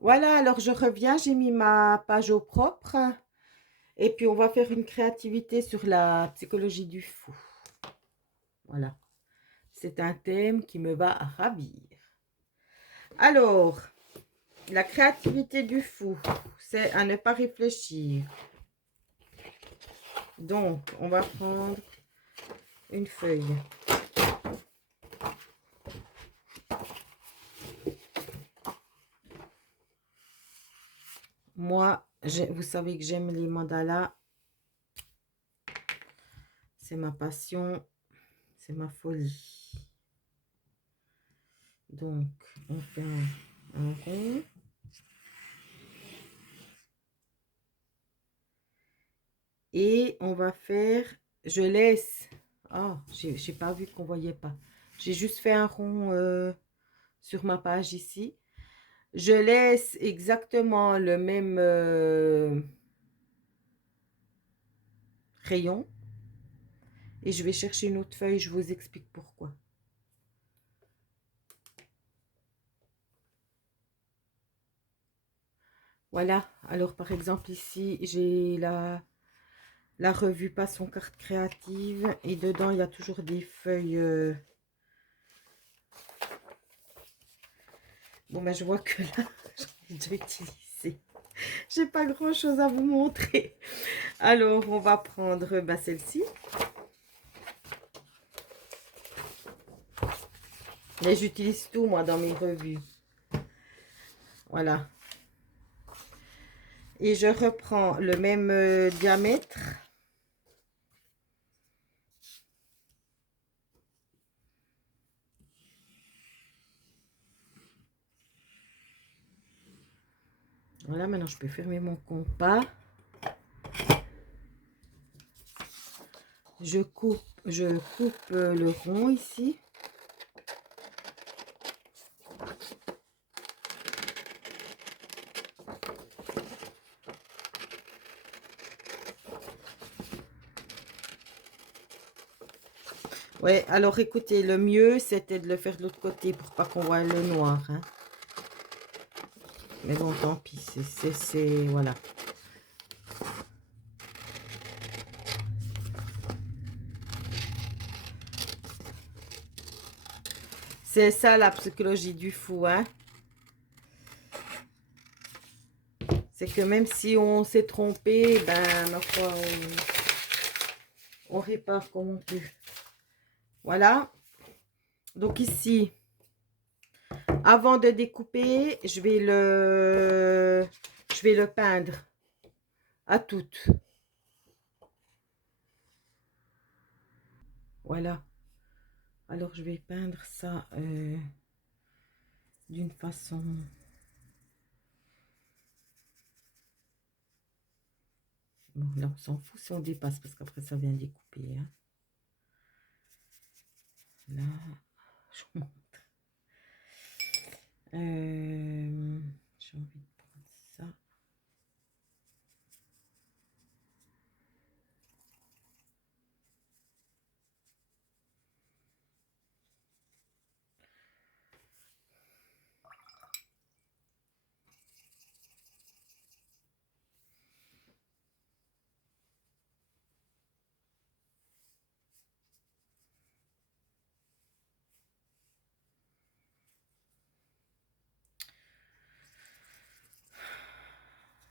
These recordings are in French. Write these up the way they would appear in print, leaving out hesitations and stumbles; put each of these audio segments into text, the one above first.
Voilà, alors je reviens, j'ai mis ma page au propre et puis on va faire une créativité sur la psychologie du fou. Voilà, c'est un thème qui me va ravir. Alors, la créativité du fou, c'est à ne pas réfléchir. Donc, on va prendre une feuille. Moi, vous savez que j'aime les mandalas. C'est ma passion, c'est ma folie. Donc, on fait un rond. Et on va faire, je laisse, oh, j'ai pas vu qu'on voyait pas. J'ai juste fait un rond sur ma page ici. Je laisse exactement le même rayon. Et je vais chercher une autre feuille, je vous explique pourquoi. Voilà, alors par exemple ici, j'ai la revue Passion Carte Créative. Et dedans, il y a toujours des feuilles. Bon, ben je vois que là, j'en ai déjà utilisé. J'ai pas grand chose à vous montrer. Alors, on va prendre celle-ci. Mais j'utilise tout, moi, dans mes revues. Voilà. Et je reprends le même diamètre. Voilà, maintenant, je peux fermer mon compas. Je coupe le rond ici. Ouais, alors écoutez, le mieux, c'était de le faire de l'autre côté pour pas qu'on voit le noir. Hein. Mais bon, tant pis, voilà. C'est ça la psychologie du fou, hein. C'est que même si on s'est trompé, ben, ma foi, on répare comme on peut. Voilà. Donc ici, avant de découper, je vais le peindre à toutes. Voilà. Alors, je vais peindre ça d'une façon... Bon, là, on s'en fout si on dépasse, parce qu'après, ça vient découper. Hein. Là, je vous montre. J'ai envie de prendre ça.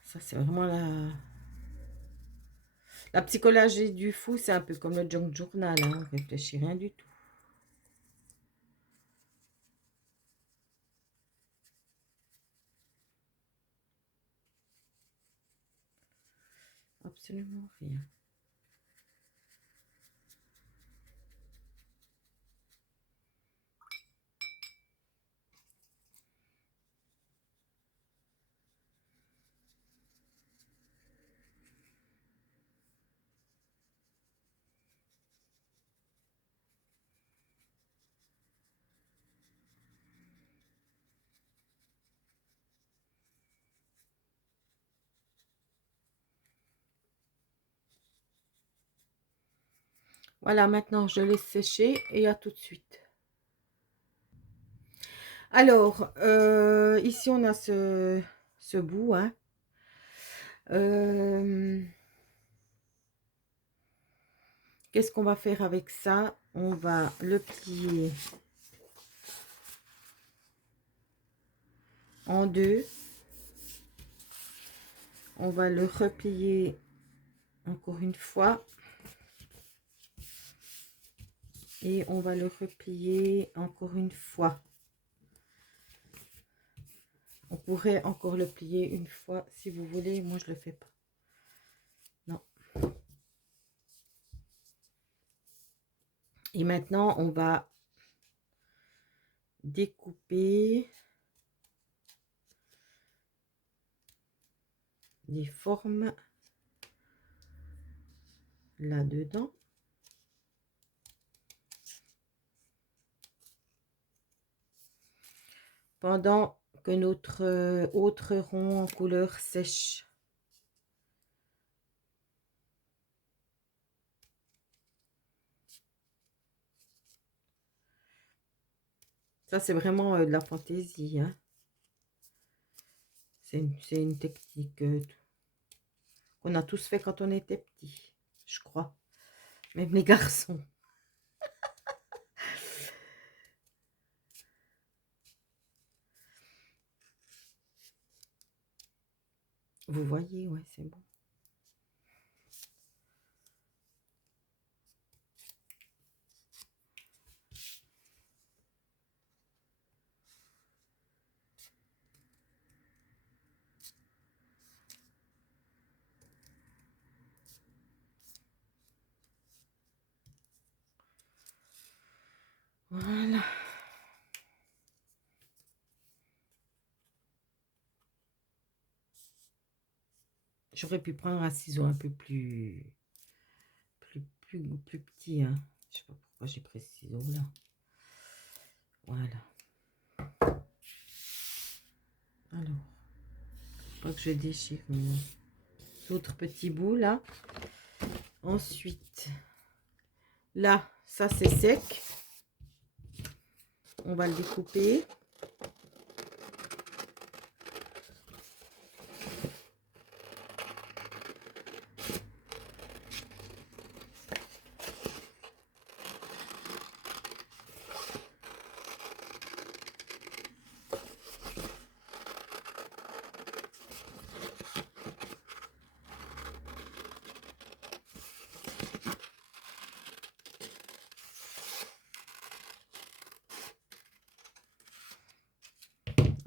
Ça, c'est vraiment la psychologie du fou, c'est un peu comme le junk journal. Hein. On réfléchit rien du tout. Absolument rien. Voilà, maintenant, je laisse sécher et à tout de suite. Alors, ici, on a ce ce bout, hein. Qu'est-ce qu'on va faire avec ça? On va le plier en deux. On va le replier encore une fois. Et on va le replier encore une fois. On pourrait encore le plier une fois si vous voulez. Moi, je le fais pas. Non. Et maintenant, on va découper les formes là-dedans. Pendant que notre autre rond en couleur sèche. Ça, c'est vraiment de la fantaisie, hein. C'est une technique qu'on a tous fait quand on était petit, je crois. Même les garçons. Vous voyez, ouais, c'est bon. Voilà. J'aurais pu prendre un ciseau un peu plus petit, hein. Je sais pas pourquoi j'ai pris ce ciseau là. Voilà. Alors, pas que je déchire mon autre petit bout là. Ensuite, là, ça c'est sec. On va le découper.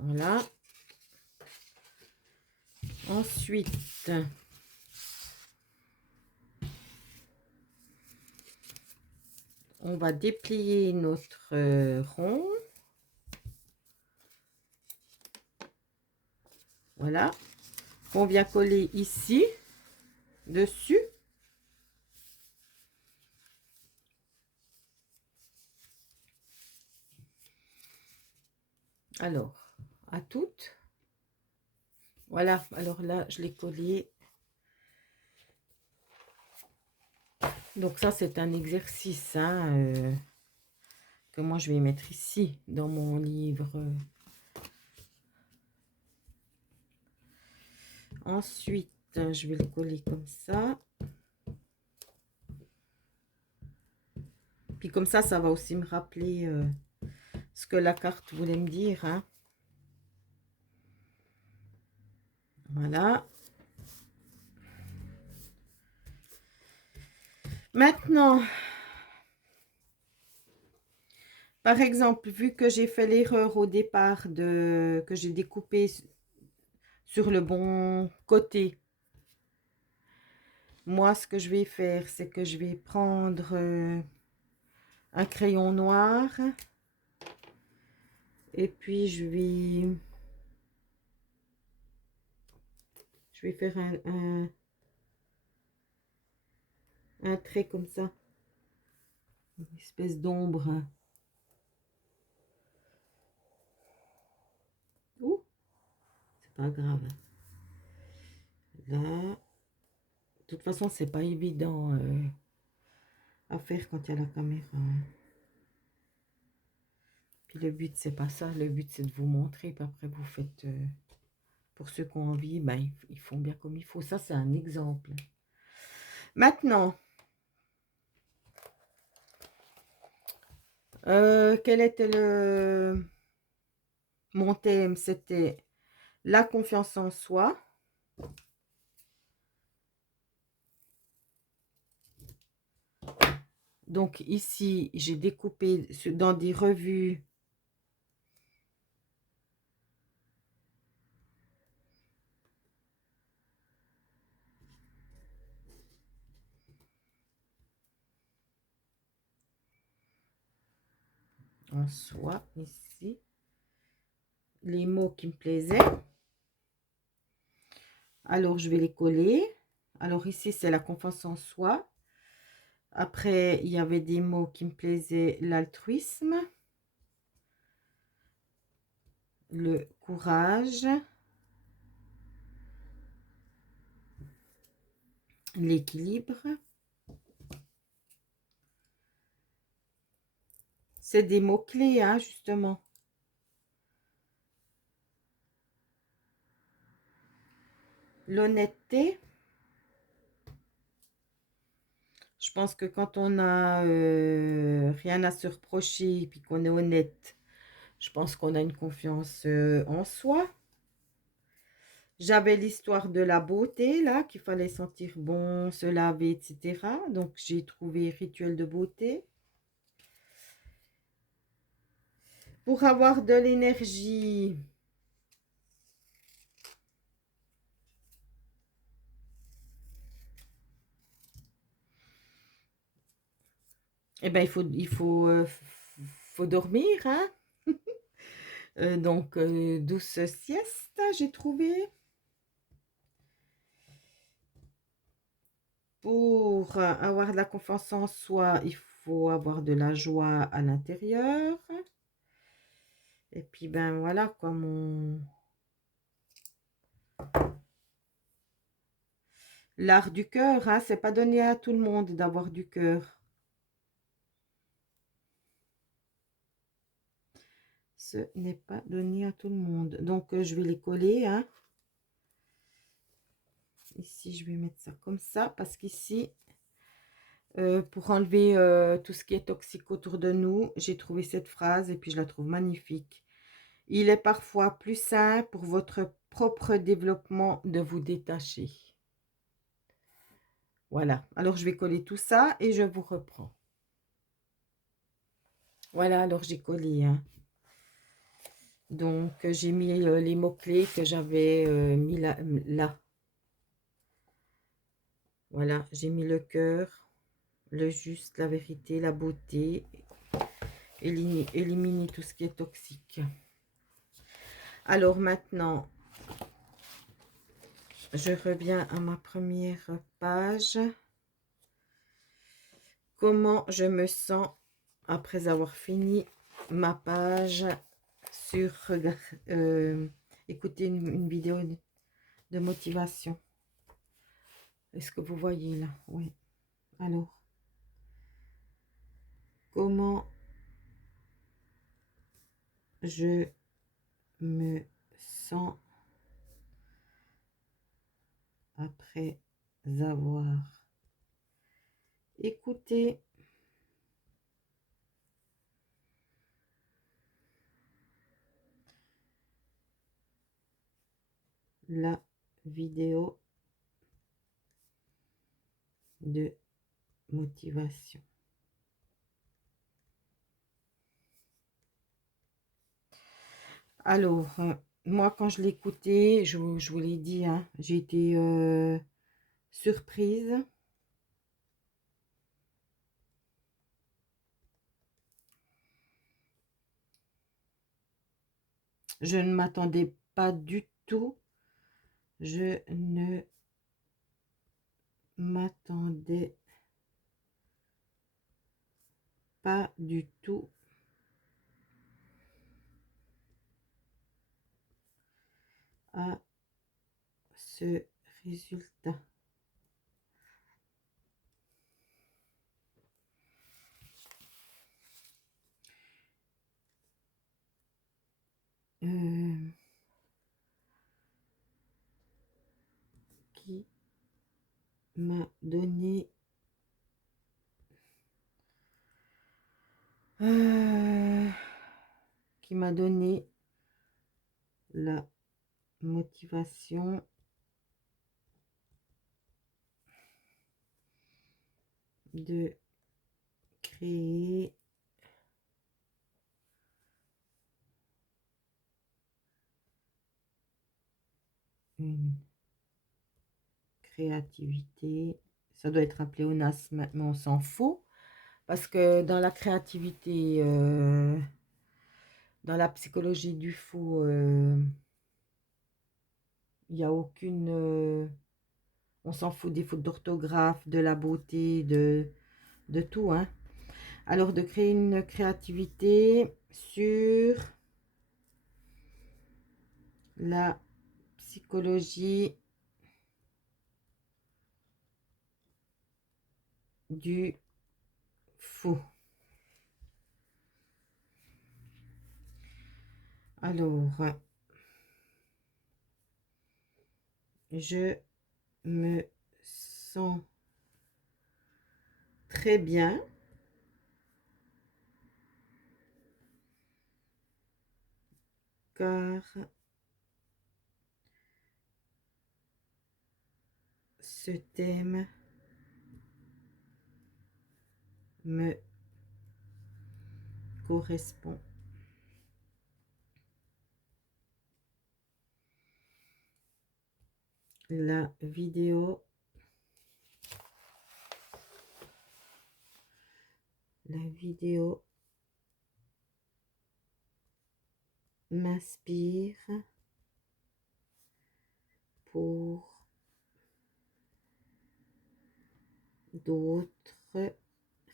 Voilà. Ensuite, on va déplier notre rond. Voilà. On vient coller ici, dessus. Alors, à toutes. Voilà, alors là, je l'ai collé. Donc ça, c'est un exercice hein, que moi, je vais mettre ici, dans mon livre. Ensuite, je vais le coller comme ça. Puis comme ça va aussi me rappeler ce que la carte voulait me dire. Hein. Voilà. Maintenant, par exemple, vu que j'ai fait l'erreur au départ que j'ai découpé sur le bon côté, moi, ce que je vais faire, c'est que je vais prendre un crayon noir et puis je vais faire un trait comme ça, une espèce d'ombre. Ouh, c'est pas grave. Là, de toute façon, c'est pas évident à faire quand il y a la caméra. Puis le but, c'est pas ça. Le but, c'est de vous montrer. Puis après, vous faites pour ceux qui ont envie, ben, ils font bien comme il faut. Ça, c'est un exemple. Maintenant, quel était mon thème? C'était la confiance en soi. Donc ici, j'ai découpé dans des revues en soi, ici, les mots qui me plaisaient. Alors, je vais les coller. Alors ici, c'est la confiance en soi. Après, il y avait des mots qui me plaisaient, l'altruisme, le courage, l'équilibre. C'est des mots-clés, hein, justement. L'honnêteté. Je pense que quand on a rien à se reprocher, puis qu'on est honnête, je pense qu'on a une confiance en soi. J'avais l'histoire de la beauté, là, qu'il fallait sentir bon, se laver, etc. Donc, j'ai trouvé rituel de beauté. Pour avoir de l'énergie, eh ben, faut dormir, hein. Donc, douce sieste, j'ai trouvé. Pour avoir de la confiance en soi, il faut avoir de la joie à l'intérieur. Et puis, ben voilà, comme l'art du cœur, hein, c'est pas donné à tout le monde d'avoir du cœur. Ce n'est pas donné à tout le monde. Donc, je vais les coller, hein. Ici, je vais mettre ça comme ça, parce qu'ici, pour enlever tout ce qui est toxique autour de nous, j'ai trouvé cette phrase et puis je la trouve magnifique. Il est parfois plus sain pour votre propre développement de vous détacher. Voilà, alors je vais coller tout ça et je vous reprends. Voilà, alors j'ai collé, hein. Donc, j'ai mis les mots-clés que j'avais mis là. Voilà, j'ai mis le cœur, le juste, la vérité, la beauté, éliminer tout ce qui est toxique. Alors maintenant, je reviens à ma première page. Comment je me sens après avoir fini ma page sur écouter une vidéo de motivation. Est-ce que vous voyez là? Oui. Alors, comment je me sens après avoir écouté la vidéo de motivation. Alors, moi, quand je l'écoutais, je vous l'ai dit, hein, j'ai été surprise. Je ne m'attendais pas du tout. Je ne m'attendais pas du tout à ce résultat. qui m'a donné la motivation de créer une créativité. Ça doit être un pléonasme, mais on s'en fout. Parce que dans la créativité, dans la psychologie du fou, il n'y a aucune... on s'en fout des fautes d'orthographe, de la beauté, de tout, hein. Alors, de créer une créativité sur la psychologie du fou. Alors, je me sens très bien car ce thème me correspond. La vidéo m'inspire pour d'autres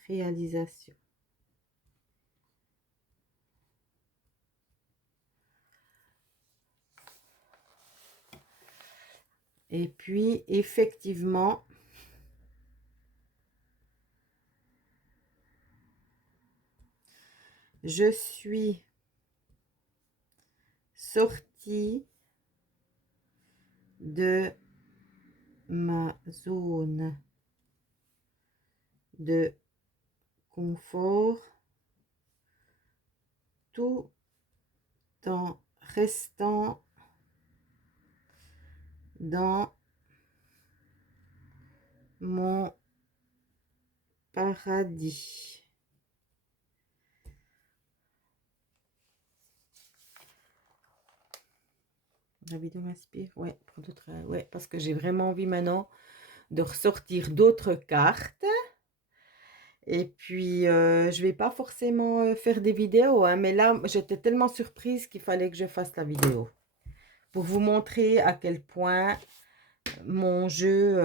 réalisations. Et puis, effectivement, je suis sortie de ma zone de confort tout en restant dans mon paradis. La vidéo m'inspire, ouais, pour d'autres, ouais, parce que j'ai vraiment envie maintenant de ressortir d'autres cartes. Et puis, je vais pas forcément faire des vidéos, hein, mais là, j'étais tellement surprise qu'il fallait que je fasse la vidéo. Pour vous montrer à quel point mon jeu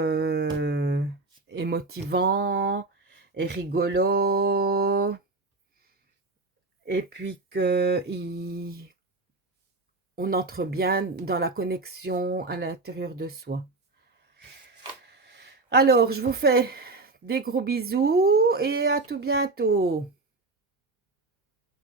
est motivant, est rigolo. Et puis on entre bien dans la connexion à l'intérieur de soi. Alors, je vous fais des gros bisous et à tout bientôt.